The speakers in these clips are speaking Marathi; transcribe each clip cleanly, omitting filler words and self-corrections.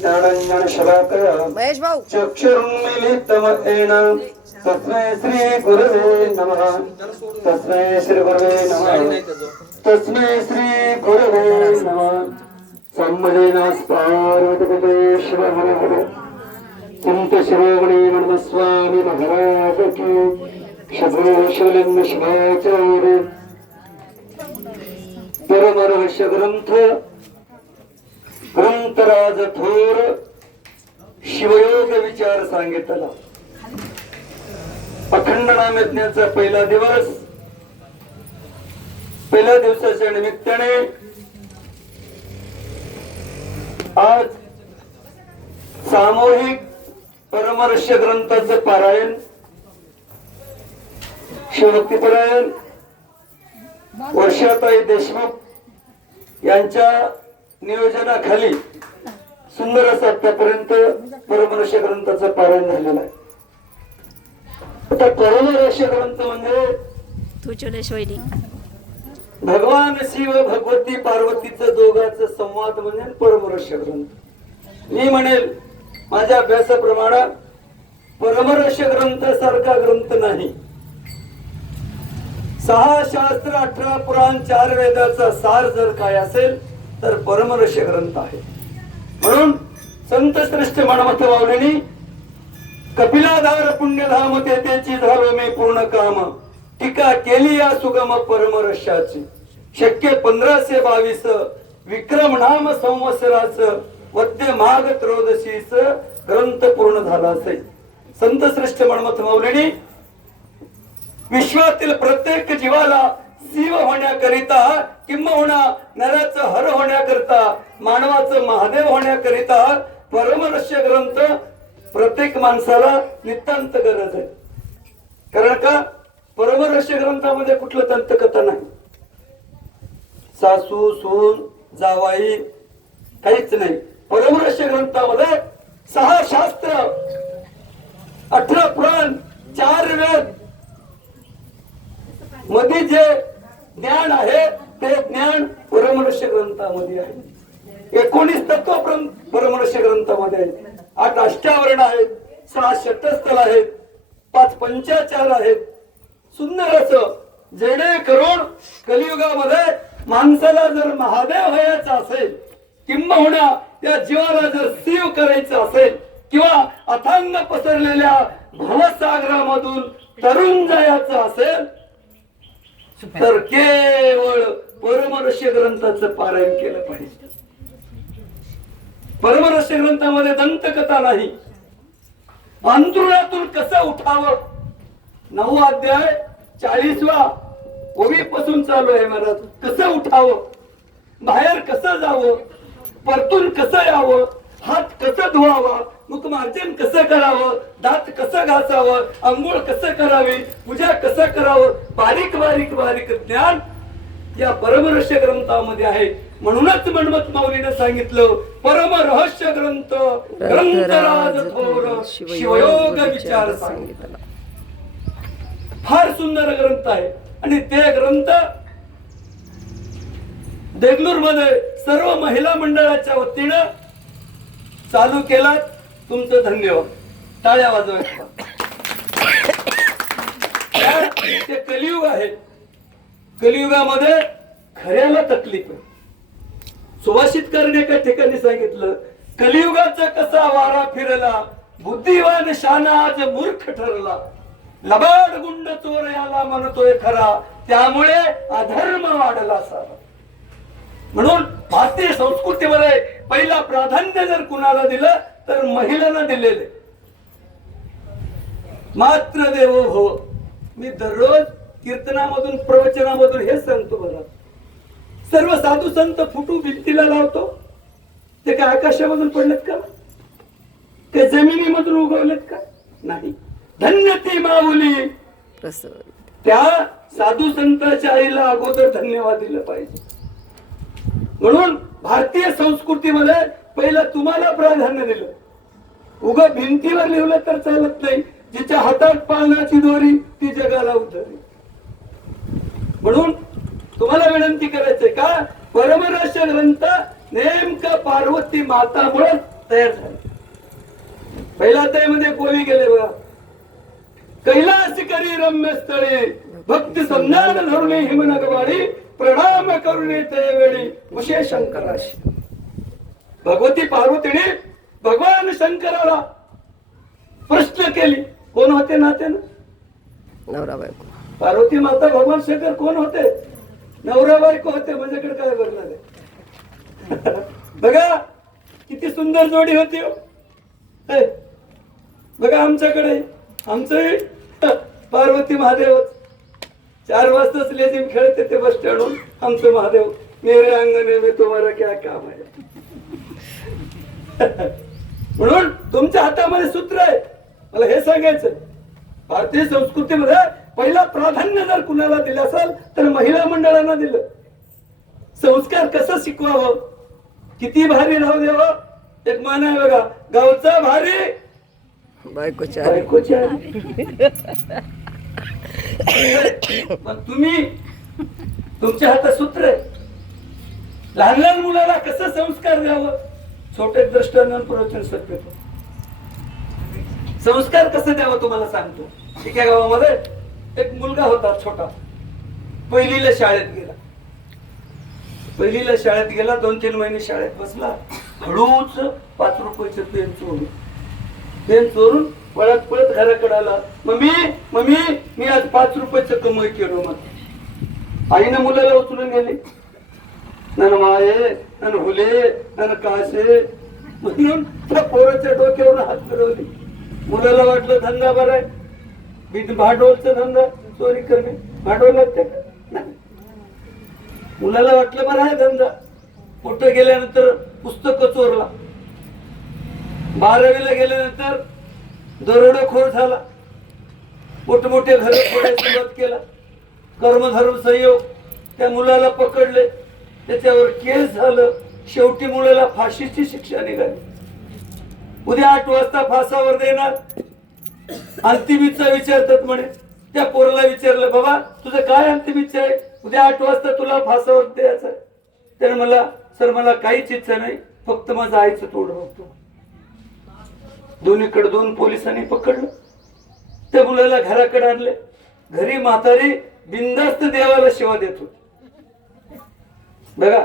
ज्ञानञ्जनशलाकया चक्षुरुन्मीलितं येन तस्मै श्री गुरवे नमः तस्मै श्री गुरवे नमः तस्मै श्री गुरवे नमः सम्मदेन पार्वतीपते शिव हर हर संत शिरोमणी मनमस्वामी महाराज की शब्दशूलिंग शिवाचार्य परम रहस्य ग्रंथ ग्रंथराज थोर शिवयोग विचार सांगितला. अखंड नाम यज्ञाचा पहिला दिवस. पहिल्या दिवसाच्या निमित्ताने आज सामूहिक परमरहस्य ग्रंथाचं पारायण शिवभक्तीपरायण वर्षाताई देशमुख यांच्या नियोजनाखाली सुंदर असं आतापर्यंत परमरहस्य ग्रंथाचं पारायण झालेलं आहे. आता परमरहस्य ग्रंथ म्हणजे भगवान शिव भगवती पार्वतीचं दोघांचं संवाद म्हणजे परमरहस्य ग्रंथ. मी म्हणेल माझ्या अभ्यासाप्रमाणे परमरहस्य ग्रंथ सारखा ग्रंथ नाही. 6 शास्त्र 18 पुराण 4 वेदाचा सार जर काय असेल तर परमरहस्य ग्रंथ आहे. म्हणून संत श्रेष्ठ मन्मथ माऊलींनी कपिलाधार पुण्यधाम तेथेची झालो मी पूर्ण काम टीका केली या सुगम परमरहस्याची. शक्य 1522 विक्रम नाम संवत्सराचं वद्य माघ त्रयोदशीच ग्रंथ पूर्ण झाला असेल. संत श्रेष्ठ मन्मथ माऊलींनी विश्वातील प्रत्येक जीवाला शिव होण्याकरिता किंबहुना नराचं हर होण्याकरिता मानवाचं महादेव होण्याकरिता परमरहस्य ग्रंथ प्रत्येक माणसाला नितांत गरज आहे. कारण का परमरहस्य ग्रंथामध्ये कुठलं दंतकथा नाही. सासू सून जावाई काहीच नाही. परमरहस्य ग्रंथामध्ये 6 शास्त्र 18 पुराण 4 वेद मध्ये जे ज्ञान आहे ते ज्ञान परमरहस्य ग्रंथामध्ये आहे. 19 तत्व परमरहस्य ग्रंथामध्ये आहेत. 8 अष्टावरण आहेत, 6 षटस्थल आहेत, 5 पंचाचार आहेत. सुंदर असं जेणेकरून कलियुगामध्ये माणसाला जर महादेव व्हायचं असेल किंबहुना त्या जीवाला जर शिव करायचं असेल किंवा अथांग पसरलेल्या भवसागरामधून तरुण जायचं असेल तर केवळ परमरहस्य ग्रंथाचं पारायण केलं पाहिजे. परमरहस्य ग्रंथामध्ये दंतकथा नाही. अंतरुणातून कसं उठावं 9 अध्याय 40वा ओवीपासून चालू आहे महाराज. कसं उठावं, बाहेर कसं जावं, परतून कसं यावं, हात कसं धुवावा, मुखमार्जन कसं करावं, दात कसं घासावं, अंघोळ कसं करावी, पूजा कसं करावं, बारीक बारीक बारीक ज्ञान या परमरहस्य ग्रंथामध्ये आहे. म्हणूनच मन्मथ माऊलीने सांगितलं परमरहस्य ग्रंथ ग्रंथराज थोर शिवयोग विचार सांगितला. फार सुंदर ग्रंथ आहे. आणि ते ग्रंथ देगलूर मध्ये सर्व महिला मंडळाच्या वतीनं चालू केला. तुमचं धन्यवाद. टाळ्या वाजवायच्या. ते कलियुग आहे. कलियुगामध्ये खऱ्याला तकलीफ आहे. सुभाषितकरांनी एका ठिकाणी सांगितलं कलियुगाचा कसा वारा फिरला बुद्धिवान शाना आज मूर्ख ठरला लबाड गुंड चोर याला म्हणतोय खरा त्यामुळे अधर्म वाढला सारा. म्हणून भारतीय संस्कृतीमध्ये पहिला प्राधान्य जर कुणाला दिलं तर महिलांना दिलेले. मात्र देवो भव. मी दररोज कीर्तनामधून प्रवचनामधून हे सांगतो बघा. सर्व साधू संत फुटू भिंतीला लावतो ते काय आकाशामधून पडलेत का, ते जमिनीमधून उगवलेत का? नाही. धन्य ती माऊली. त्या साधू संतांच्या आईला अगोदर धन्यवाद दिलं पाहिजे. म्हणून भारतीय संस्कृतीमध्ये पहिला तुम्हाला प्राधान्य दिलं. उगा भिंतीवर लिहिलं तर चालत नाही. जिच्या हातात पाळण्याची दोरी ती जगाला उतरली. म्हणून तुम्हाला विनंती करायचंय का परमरहस्य ग्रंथ नेमका पार्वती मातामुळे तयार झाले. पहिल्या अध्यायामध्ये कोळी गेले बघा. कैलास करी रम्य स्थळी भक्ती संज्ञान धरुणे हिमनगवाडी प्रणाम करुणे ते वेळी उशे शंकराशी. भगवती पार्वतीने भगवान शंकराला प्रश्न केली. कोण होते नाते ना? नवरा बायको. पार्वती माता भगवान शंकर कोण होते? नवरा बायको होते. माझ्याकडे काय बघणार आहे? बघा किती सुंदर जोडी होती हो. बघा आमच्याकडे आमचं पार्वती महादेव 4 वाजताच लेझिम खेळते ते बस स्टँडवर. आमचं महादेव मेरे अंगणे में तुम्हारा क्या काम आहे. म्हणून तुमच्या हातामध्ये सूत्र आहे. मला हे सांगायचं, भारतीय संस्कृतीमध्ये पहिला प्राधान्य जर कुणाला दिलं असेल तर महिला मंडळांना दिलं. संस्कार कसं शिकवावं, किती भारी राहू द्यावं. एक मान आहे बघा, गावचा भारी बायकोच्या पण तुम्ही तुमच्या हातात सूत्र आहे. लहान लहान मुलाला कसं संस्कार द्यावं, छोटे दृष्टांत प्रवचन सत्य. संस्कार कसं द्यावं तुम्हाला सांगतो. एका गावामध्ये एक मुलगा होता छोटा, पहिलीला शाळेत गेला. 2-3 महिने शाळेत बसला. हळूच 5 रुपयाचं पेन चोरून पळत पळत घराकडे आला. मम्मी मी आज 5 रुपयाचं कमाई केलो. मग आईनं मुलाला उचलून गेली. नन माये नन हुले नन कासे म्हणून त्या पोराच्या डोक्यावर हात फिरवली. मुलाला वाटलं धंदा बरा आहे, भांडवलचा धंदा चोरी करणे. भांडवल लागते का? नाही. मुलाला वाटलं बरं आहे धंदा. कुठं गेल्यानंतर पुस्तकं चोरला. 12वीला गेल्यानंतर दरोडेखोर झाला. मोठमोठे घर फोडायला सुरुवात केला. कर्मधर्म संयोग त्या मुलाला पकडले, त्याच्यावर केस झालं. शेवटी मुलाला फाशीची शिक्षा निघाली. उद्या 8 वाजता फासावर देणार. अंतिम इच्छा विचारतात म्हणे. त्या पोराला विचारलं, बाबा तुझं काय अंतिम इच्छा आहे? उद्या 8 वाजता तुला फासावर द्यायचं आहे. त्याने मला, सर मला काहीच इच्छा नाही, फक्त माझं आईचं तोंड बघतो. दोन्हीकडे 2 पोलिसांनी पकडलं. त्या मुलाला घराकडे आणले. घरी म्हातारी बिनधास्त देवाला सेवा देत होती. बघा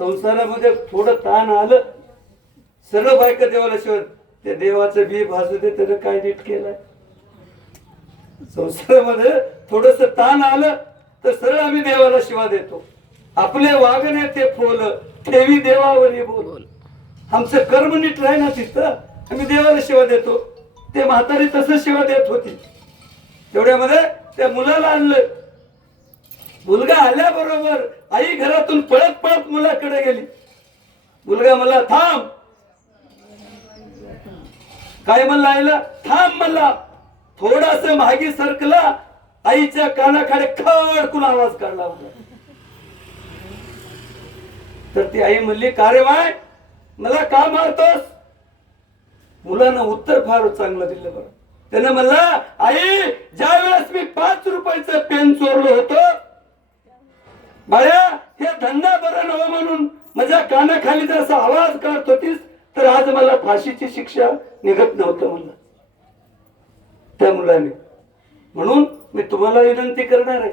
संसारामध्ये थोडं ताण आलं, सरळ बायका देवाला सेवा. त्या देवाचं बी भाजू दे, त्यानं काय नीट केलंय. संसारामध्ये थोडस ताण आलं तर सरळ आम्ही देवाला सेवा देतो. आपले वागणे ते फोल ठेवी देवावरी बोल. आमचं कर्म नीट राही ना तिथं आम्ही देवाला सेवा देतो. ते म्हातारी तसं सेवा देत होती. तेवढ्यामध्ये त्या मुलाला आणलं. मुलगा आल्याबरोबर आई घरातून पळत पळत मुलाकडे गेली. मुलगा मला थांब. काय म्हणला आईला? थांब म्हणला. थोडास मागे सरकला. आईच्या कानाखाली खडकून आवाज काढला होता. तर ती आई म्हणली, का रे बाय मला का मारतोस? मुलानं उत्तर फार चांगलं दिलं बरं. त्यानं म्हणला, आई ज्या वेळेस मी 5 रुपयाचं पेन चोरलं होतं बाळ्या, हे धंदा बरं नव्हतं म्हणून माझ्या कानाखाली जर असा आवाज काढत होतीस तर आज मला फाशीची शिक्षा निघत नव्हतं म्हणलं त्या मुलाने. म्हणून मी तुम्हाला विनंती करणार आहे,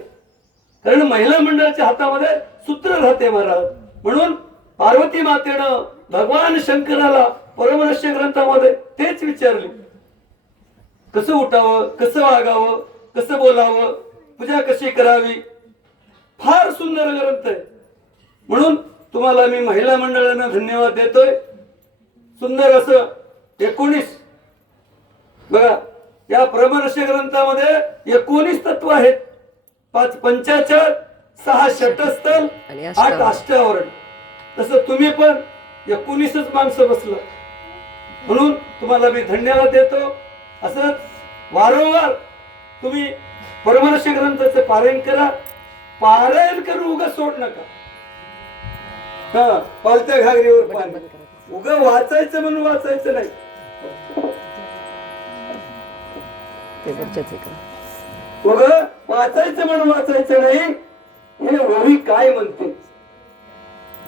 कारण महिला मंडळाच्या हातामध्ये सूत्र राहते महाराज. म्हणून पार्वती मातेनं भगवान शंकराला परमरहस्य ग्रंथामध्ये तेच विचारले, कसं उठावं, कसं वागावं, कसं बोलावं, पूजा कशी करावी. फार सुंदर ग्रंथ आहे. म्हणून तुम्हाला मी महिला मंडळांना धन्यवाद देतोय. सुंदर असं 19 बघा या परमरहस्य ग्रंथामध्ये 19 तत्व आहेत. 5 पंचाक्षर, 6 षटस्थल, 8 अष्टावरण. तसं तुम्ही पण 19च माणसं बसलं. म्हणून तुम्हाला मी धन्यवाद देतो. असंच वारंवार तुम्ही परमरहस्य ग्रंथाचं पारायण करा. पारायण करून उगा सोड नका. हा पालत्या घागरीवर पाणी. उगा वाचायचं म्हणून वाचायचं नाही. उगा वाचायचं म्हणून वाचायचं नाही. हे ओवी काय म्हणते,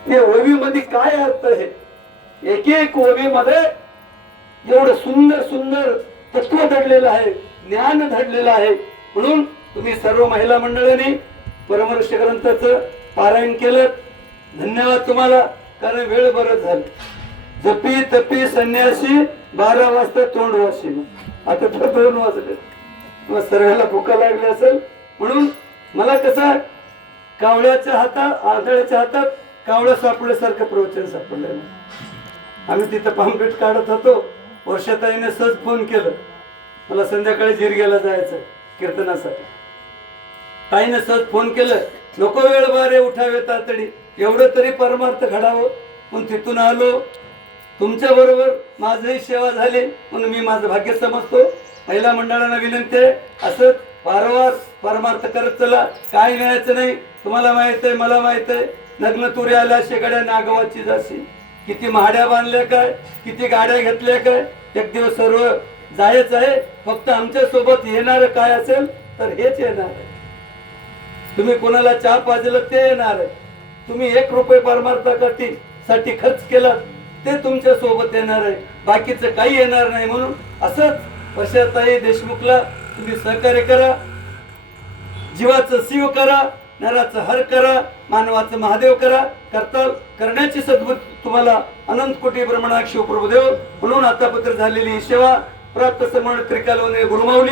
हे ओवी मध्ये काय अर्थ आहे एक एक ओवीमध्ये एवढं सुंदर सुंदर तत्व दडलेलं आहे, ज्ञान दडलेलं आहे. म्हणून तुम्ही सर्व महिला मंडळांनी परमर्ष ग्रंथाचं पारायण केलं. धन्यवाद तुम्हाला, कारण वेळ बरंच झालं. जपी तपी संन्यासी 12 वाजता तोंड वाशी. आता तर 2 वाजले. मग सर्वांना भुका लागली असेल. म्हणून मला कसं कावळ्याच्या हातात, आंधळ्याच्या हातात कावळं सापडल्यासारखं प्रवचन सापडलं. आम्ही तिथं पामपेट काढत होतो. वर्षाताईने सहज फोन केलं, मला संध्याकाळी जिरग्याला जायचं कीर्तनासाठी. ताईने सहज फोन केलं, नको वेळ बारे उठावे तातडी, एवढं तरी परमार्थ घडावं. म्हणून तिथून आलो. तुमच्या बरोबर माझही सेवा झाली म्हणून मी माझं भाग्य समजतो. महिला मंडळांना विनंती आहे, असंच वारंवार परमार्थ करत चला. काय न्यायचं नाही. तुम्हाला माहित आहे, मला माहित आहे, लग्न तुरे आल्या शेगड्या नागवाची जाशी. किती महाड्या बांधल्या काय, किती गाड्या घेतल्या काय, एक दिवस सर्व जायच आहे. फक्त आमच्या सोबत येणार काय असेल तर हेच येणार आहे. तुम्ही कोणाला चहा पाजलं ते येणार आहे. तुम्ही 1 रुपये परमार्थासाठी खर्च केला ते तुमच्या सोबत येणार आहे. बाकीचं काही येणार नाही. म्हणून असंच वर्षाताई देशमुखला तुम्ही सहकार्य करा. जीवाचं शिव करा, नराचं हर करा, मानवाचं महादेव करा. करण्याची सद्बुद्धी तुम्हाला अनंत कोटी ब्रह्मणाक्ष शिवप्रभुदेव. म्हणून आतापत्र झालेली सेवा प्राप्त समर्ण त्रिकालवने गुरुमाऊली